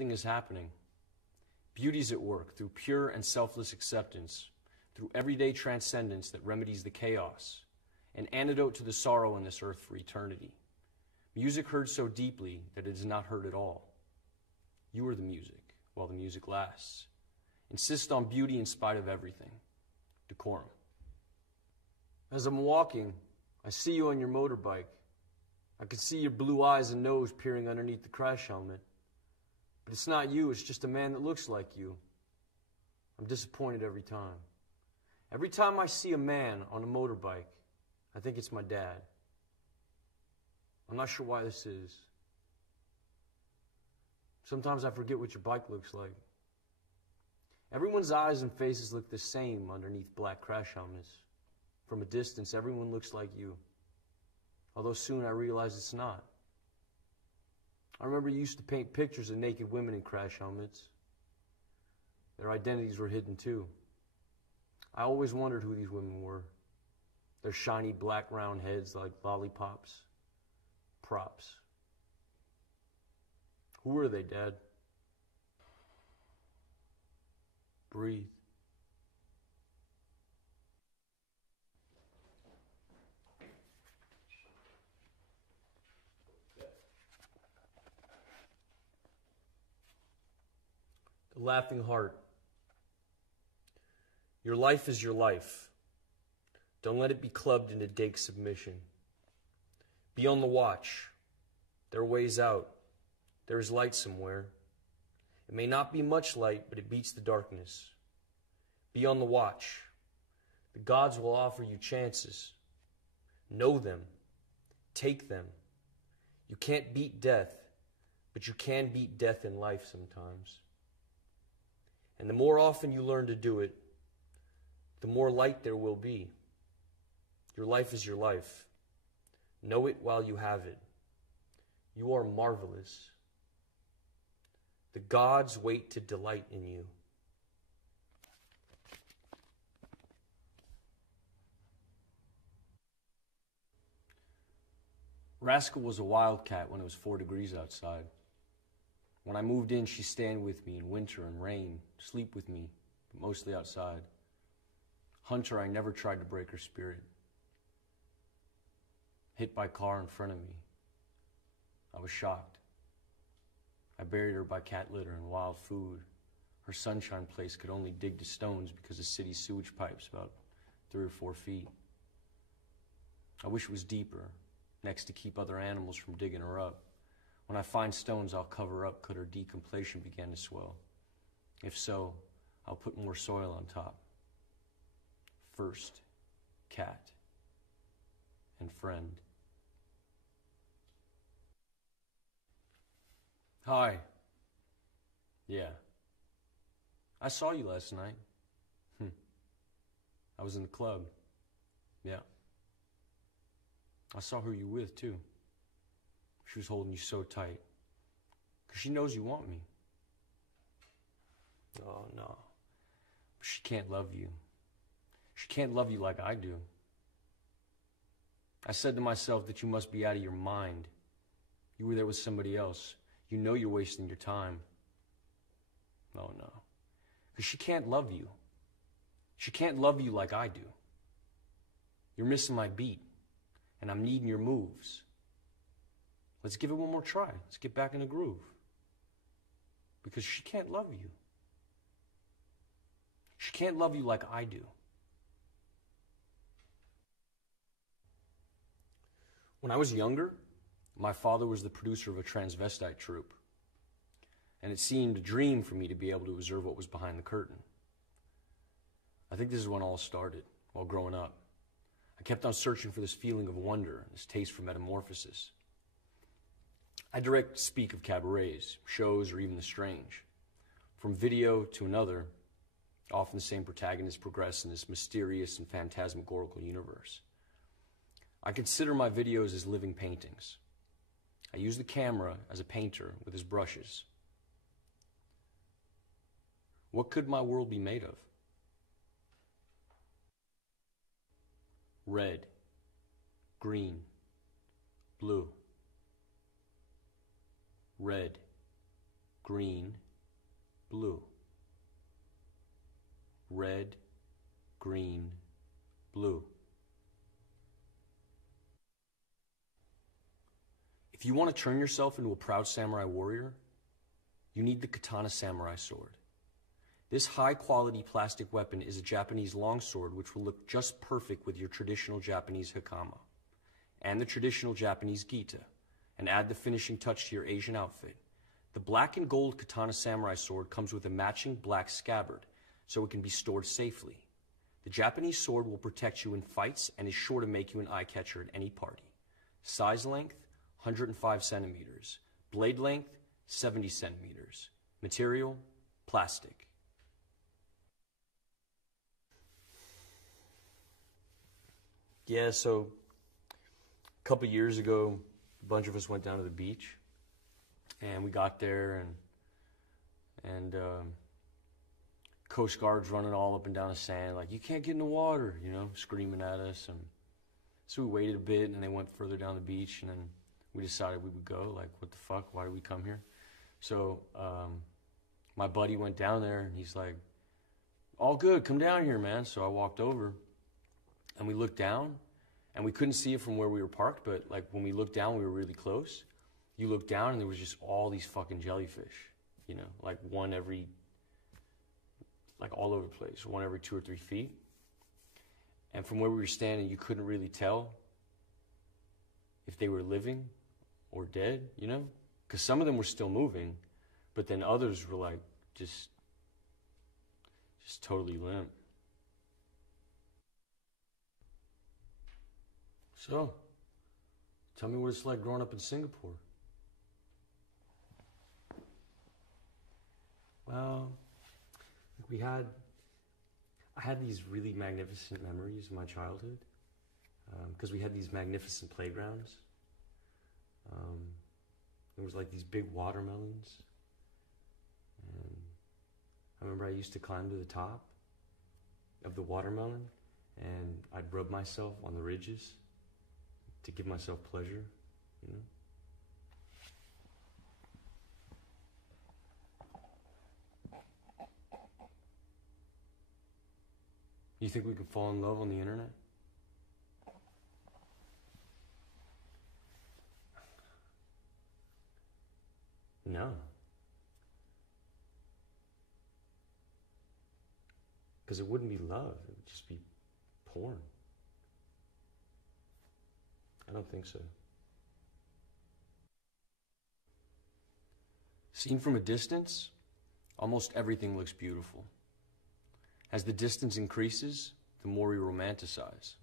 something is happening. Beauty's at work through pure and selfless acceptance, through everyday transcendence that remedies the chaos, an antidote to the sorrow on this earth for eternity. Music heard so deeply that it is not heard at all. You are the music, while the music lasts. Insist on beauty in spite of everything. Decorum. As I'm walking, I see you on your motorbike. I can see your blue eyes and nose peering underneath the crash helmet. But it's not you, it's just a man that looks like you. I'm disappointed every time. Every time I see a man on a motorbike, I think it's my dad. I'm not sure why this is. Sometimes I forget what your bike looks like. Everyone's eyes and faces look the same underneath black crash helmets. From a distance, everyone looks like you. Although soon I realize it's not. I remember you used to paint pictures of naked women in crash helmets. Their identities were hidden too. I always wondered who these women were. Their shiny black round heads like lollipops. Props. Who were they, Dad? Breathe. The Laughing Heart. Your life is your life. Don't let it be clubbed into dake submission. Be on the watch. There are ways out. There is light somewhere. It may not be much light, but it beats the darkness. Be on the watch. The gods will offer you chances. Know them. Take them. You can't beat death, but you can beat death in life sometimes. And the more often you learn to do it, the more light there will be. Your life is your life. Know it while you have it. You are marvelous. The gods wait to delight in you. Rascal was a wildcat when it was 4 degrees outside. When I moved in, she'd stand with me in winter and rain, sleep with me, but mostly outside. Hunter, I never tried to break her spirit. Hit by car in front of me. I was shocked. I buried her by cat litter and wild food. Her sunshine place could only dig to stones because the city's sewage pipe's about 3 or 4 feet. I wish it was deeper, next to keep other animals from digging her up. When I find stones, I'll cover up could her decomposition begin to swell. If so, I'll put more soil on top. First, cat and friend. Hi. Yeah. I saw you last night. I was in the club. Yeah. I saw who you were with, too. She was holding you so tight. 'Cause she knows you want me. Oh, no. But she can't love you. She can't love you like I do. I said to myself that you must be out of your mind. You were there with somebody else. You know you're wasting your time. Oh, no. 'Cause she can't love you. She can't love you like I do. You're missing my beat, and I'm needing your moves. Let's give it one more try. Let's get back in the groove. Because she can't love you. She can't love you like I do. When I was younger, my father was the producer of a transvestite troupe. And it seemed a dream for me to be able to observe what was behind the curtain. I think this is when it all started, while growing up. I kept on searching for this feeling of wonder, this taste for metamorphosis. I direct speak of cabarets, shows, or even the strange. From video to another, often the same protagonists progress in this mysterious and phantasmagorical universe. I consider my videos as living paintings. I use the camera as a painter with his brushes. What could my world be made of? Red, green, blue. Red, green, blue. Red, green, blue. If you want to turn yourself into a proud samurai warrior, you need the katana samurai sword. This high-quality plastic weapon is a Japanese longsword which will look just perfect with your traditional Japanese hakama and the traditional Japanese gita, and add the finishing touch to your Asian outfit. The black and gold katana samurai sword comes with a matching black scabbard, so it can be stored safely. The Japanese sword will protect you in fights and is sure to make you an eye-catcher at any party. Size length, 105 centimeters. Blade length, 70 centimeters. Material, plastic. Yeah, so a couple years ago, a bunch of us went down to the beach, and we got there, and Coast Guard's running all up and down the sand, like, you can't get in the water, you know, screaming at us. And so we waited a bit, and they went further down the beach, and then we decided we would go. Like, what the fuck? Why did we come here? So my buddy went down there, and he's like, all good, come down here, man. So I walked over, and we looked down, and we couldn't see it from where we were parked, but like when we looked down, we were really close. You looked down, and there was just all these fucking jellyfish, you know, like one every, like all over the place, one every 2 or 3 feet. And from where we were standing, you couldn't really tell if they were living or dead, you know? Because some of them were still moving, but then others were like just totally limp. So, tell me what it's like growing up in Singapore. Well, I had these really magnificent memories of my childhood, because we had these magnificent playgrounds. There was like these big watermelons, and I remember I used to climb to the top of the watermelon, and I'd rub myself on the ridges to give myself pleasure, you know? You think we could fall in love on the internet? No. Because it wouldn't be love, it would just be porn. I don't think so. Seen from a distance, almost everything looks beautiful. As the distance increases, the more we romanticize.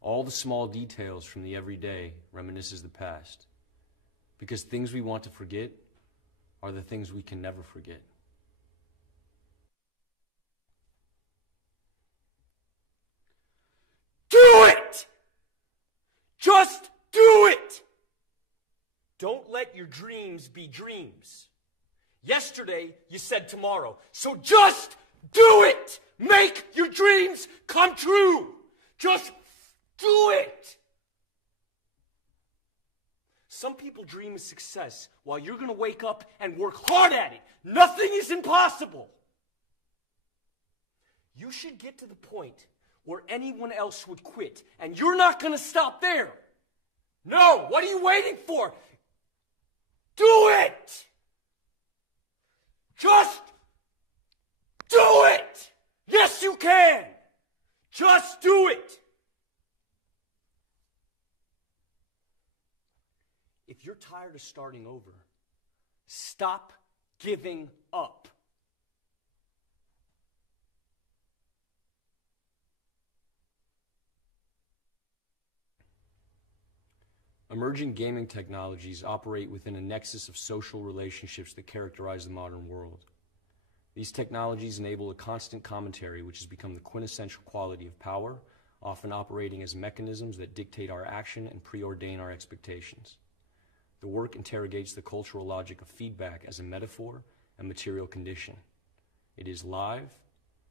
All the small details from the everyday reminisces the past, because things we want to forget are the things we can never forget. Do it! Just do it! Don't let your dreams be dreams. Yesterday, you said tomorrow, so just do it! Make your dreams come true! Just do it! Some people dream of success while you're going to wake up and work hard at it. Nothing is impossible. You should get to the point where anyone else would quit, and you're not going to stop there. No, what are you waiting for? Do it! Just do it! Yes, you can! Just do it! If you're tired of starting over, stop giving up. Emerging gaming technologies operate within a nexus of social relationships that characterize the modern world. These technologies enable a constant commentary which has become the quintessential quality of power, often operating as mechanisms that dictate our action and preordain our expectations. The work interrogates the cultural logic of feedback as a metaphor and material condition. It is live,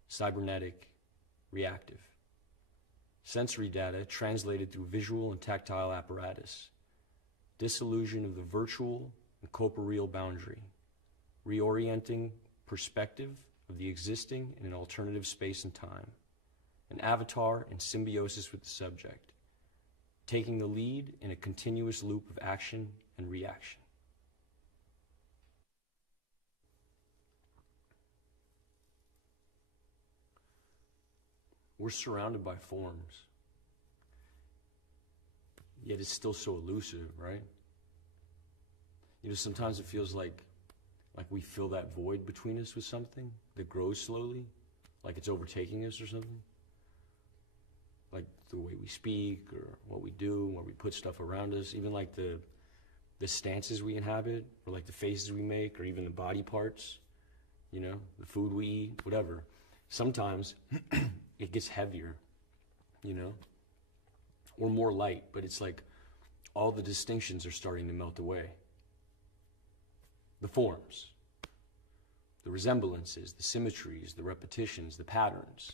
cybernetic, reactive. Sensory data translated through visual and tactile apparatus. Disillusion of the virtual and corporeal boundary. reorienting perspective of the existing in an alternative space and time, an avatar in symbiosis with the subject, taking the lead in a continuous loop of action and reaction. We're surrounded by forms, yet it's still so elusive, right? You know, sometimes it feels like we fill that void between us with something that grows slowly, like it's overtaking us or something. Like the way we speak or what we do, where we put stuff around us, even like the stances we inhabit, or like the faces we make, or even the body parts, you know, the food we eat, whatever. Sometimes it gets heavier, you know, or more light, but it's like all the distinctions are starting to melt away. The forms, the resemblances, the symmetries, the repetitions, the patterns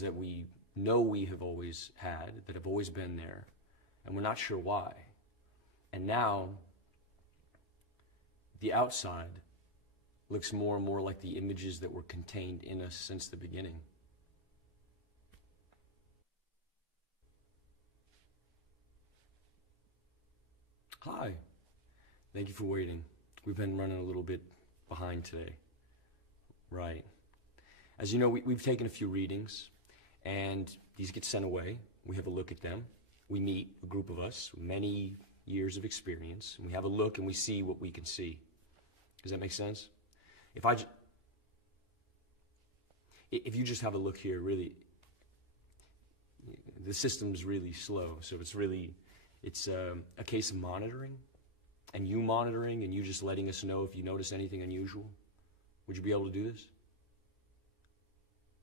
that we know we have always had, that have always been there, and we're not sure why. And now, the outside looks more and more like the images that were contained in us since the beginning. Hi. Thank you for waiting. We've been running a little bit behind today. Right. As you know, we've taken a few readings, and these get sent away. We have a look at them. We meet, a group of us, with many years of experience, and we have a look and we see what we can see. Does that make sense? If you just have a look here, really, the system's really slow, so it's a case of monitoring. And you monitoring and you just letting us know if you notice anything unusual. Would you be able to do this?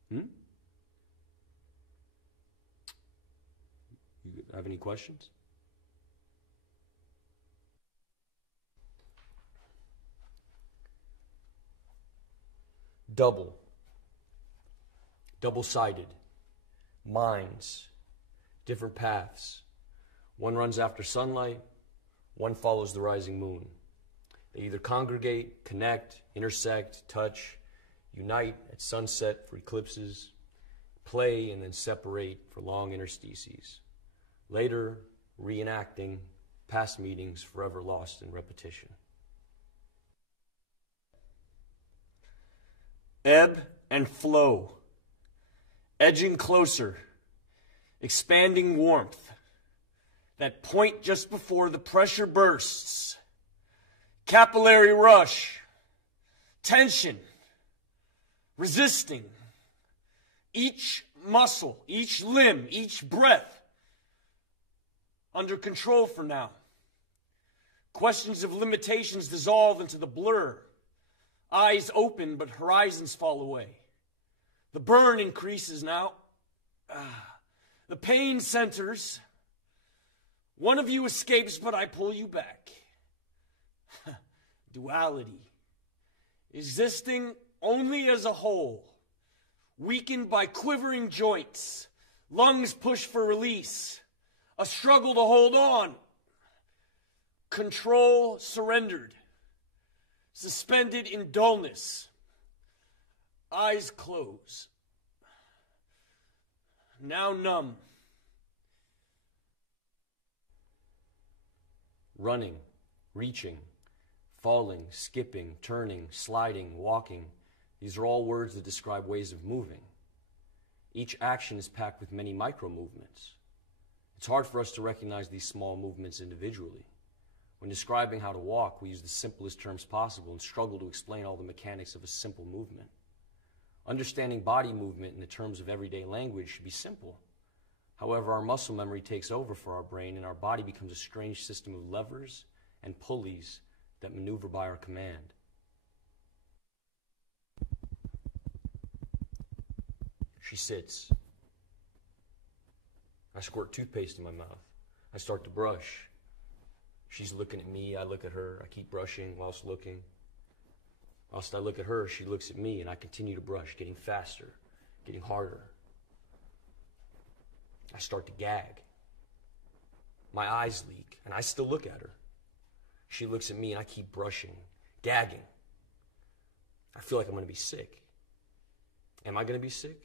You have any questions? Double-sided, minds, different paths. One runs after sunlight, one follows the rising moon. They either congregate, connect, intersect, touch, unite at sunset for eclipses, play and then separate for long interstices. Later, reenacting past meetings forever lost in repetition. Ebb and flow, edging closer, expanding warmth. That point just before the pressure bursts. Capillary rush. Tension. Resisting. Each muscle, each limb, each breath under control for now. Questions of limitations dissolve into the blur. Eyes open, but horizons fall away. The burn increases now. The pain centers. One of you escapes, but I pull you back. Duality. Existing only as a whole. Weakened by quivering joints. Lungs push for release. A struggle to hold on. Control surrendered. Suspended in dullness. Eyes close. Now numb. Running, reaching, falling, skipping, turning, sliding, walking. These are all words that describe ways of moving. Each action is packed with many micro-movements. It's hard for us to recognize these small movements individually. When describing how to walk, we use the simplest terms possible and struggle to explain all the mechanics of a simple movement. Understanding body movement in the terms of everyday language should be simple. However, our muscle memory takes over for our brain, and our body becomes a strange system of levers and pulleys that maneuver by our command. She sits. I squirt toothpaste in my mouth. I start to brush. She's looking at me, I look at her. I keep brushing whilst looking. Whilst I look at her, she looks at me, and I continue to brush, getting faster, getting harder. I start to gag. My eyes leak, and I still look at her. She looks at me, and I keep brushing, gagging. I feel like I'm going to be sick. Am I going to be sick?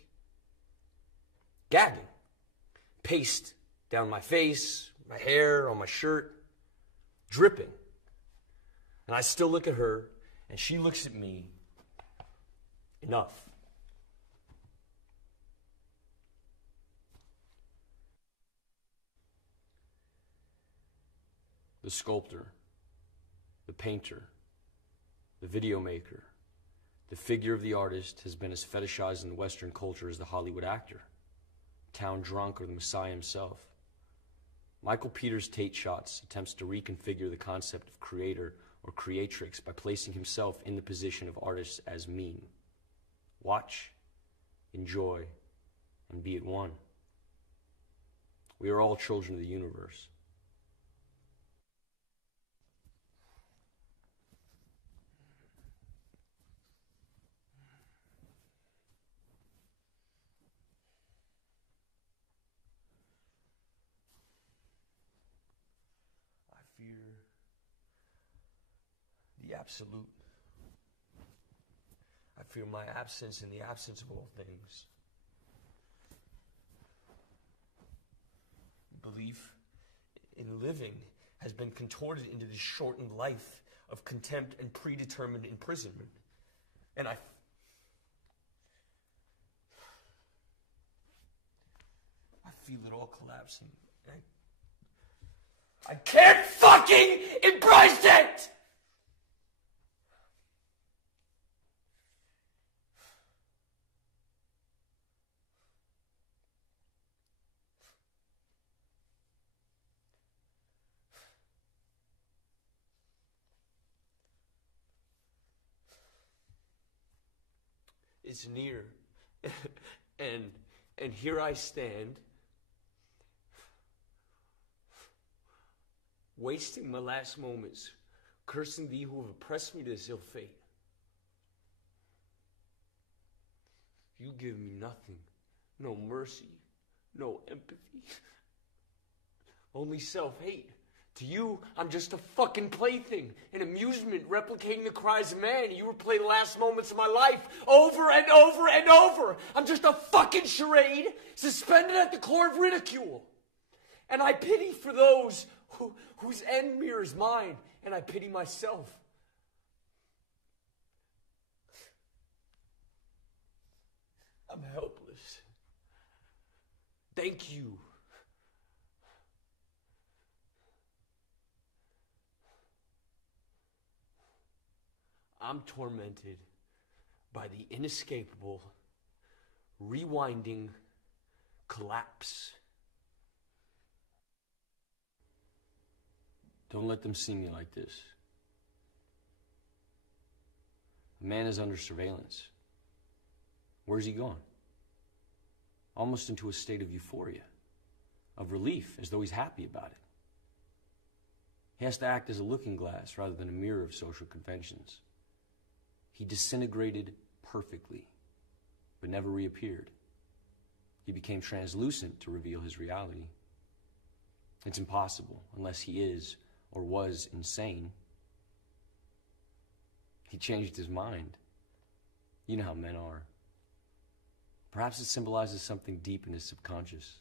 Gagging. Paste down my face, my hair, on my shirt, dripping. And I still look at her, and she looks at me. Enough. The sculptor, the painter, the video maker, the figure of the artist has been as fetishized in Western culture as the Hollywood actor, town drunk, or the Messiah himself. Michael Peters' Tate Shots attempts to reconfigure the concept of creator or creatrix by placing himself in the position of artist as mean. Watch, enjoy, and be at one. We are all children of the universe. I fear the absolute. I fear my absence in the absence of all things. Belief in living has been contorted into this shortened life of contempt and predetermined imprisonment. And I feel it all collapsing. I can't fucking embrace it! It's near, and here I stand, wasting my last moments, cursing thee who have oppressed me to this ill fate. You give me nothing, no mercy, no empathy, only self-hate. To you, I'm just a fucking plaything, an amusement replicating the cries of man. You replay the last moments of my life over and over and over. I'm just a fucking charade suspended at the core of ridicule. And I pity for those whose end mirrors mine, and I pity myself. I'm helpless. Thank you. I'm tormented by the inescapable, rewinding collapse. Don't let them see me like this. A man is under surveillance. Where's he gone? Almost into a state of euphoria, of relief, as though he's happy about it. He has to act as a looking glass rather than a mirror of social conventions. He disintegrated perfectly, but never reappeared. He became translucent to reveal his reality. It's impossible unless he is or was insane. He changed his mind. You know how men are. Perhaps it symbolizes something deep in his subconscious.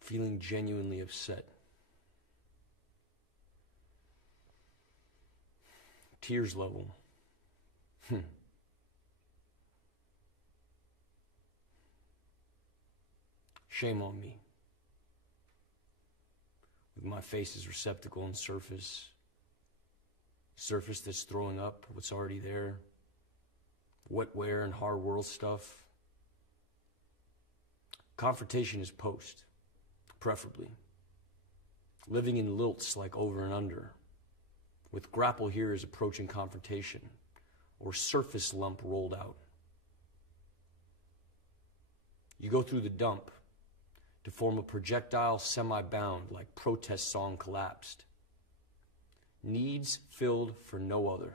Feeling genuinely upset. Tears level. Shame on me. With my face as receptacle and surface that's throwing up what's already there. Wetware and hard world stuff. Confrontation is post. Preferably. Living in lilts like over and under, with grapple here is approaching confrontation, or surface lump rolled out. You go through the dump to form a projectile semi-bound like protest song collapsed. Needs filled for no other.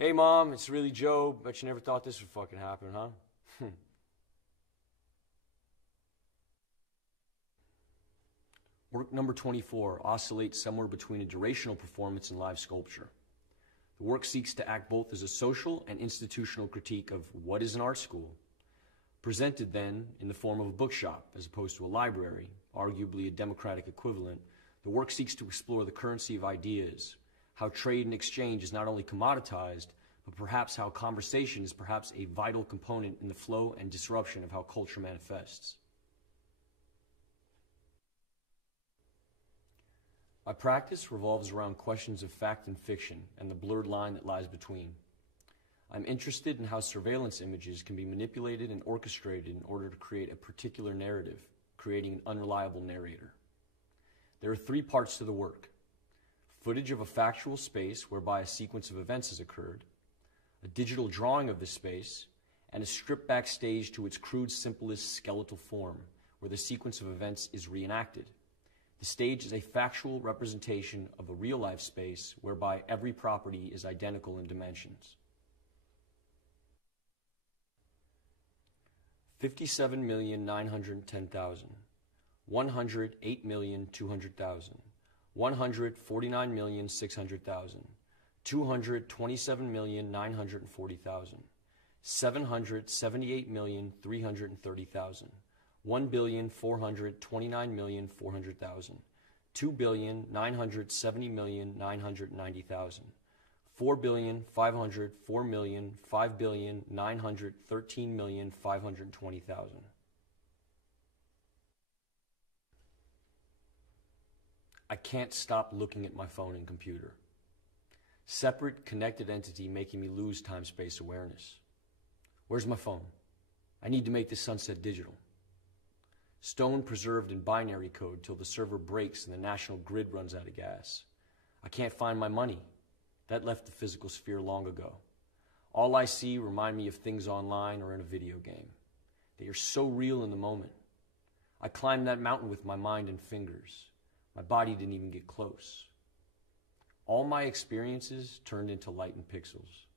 Hey, Mom, it's really Joe. Bet you never thought this would fucking happen, huh? Work number 24 oscillates somewhere between a durational performance and live sculpture. The work seeks to act both as a social and institutional critique of what is an art school, presented then in the form of a bookshop as opposed to a library, arguably a democratic equivalent. The work seeks to explore the currency of ideas, how trade and exchange is not only commoditized, but perhaps how conversation is perhaps a vital component in the flow and disruption of how culture manifests. My practice revolves around questions of fact and fiction and the blurred line that lies between. I'm interested in how surveillance images can be manipulated and orchestrated in order to create a particular narrative, creating an unreliable narrator. There are 3 parts to the work: footage of a factual space whereby a sequence of events has occurred, a digital drawing of the space, and a stripped back stage to its crude, simplest skeletal form, where the sequence of events is reenacted. The stage is a factual representation of a real-life space whereby every property is identical in dimensions. 57,910,000, 108,200,000, 149,600,000, 227,940,000, 778,330,000, 1,429,400,000, 2,970,990,000, 4,504,000,000, 5,913,520,000. I can't stop looking at my phone and computer. Separate, connected entity making me lose time-space awareness. Where's my phone? I need to make this sunset digital. Stone preserved in binary code till the server breaks and the national grid runs out of gas. I can't find my money. That left the physical sphere long ago. All I see remind me of things online or in a video game. They are so real in the moment. I climbed that mountain with my mind and fingers. My body didn't even get close. All my experiences turned into light and pixels.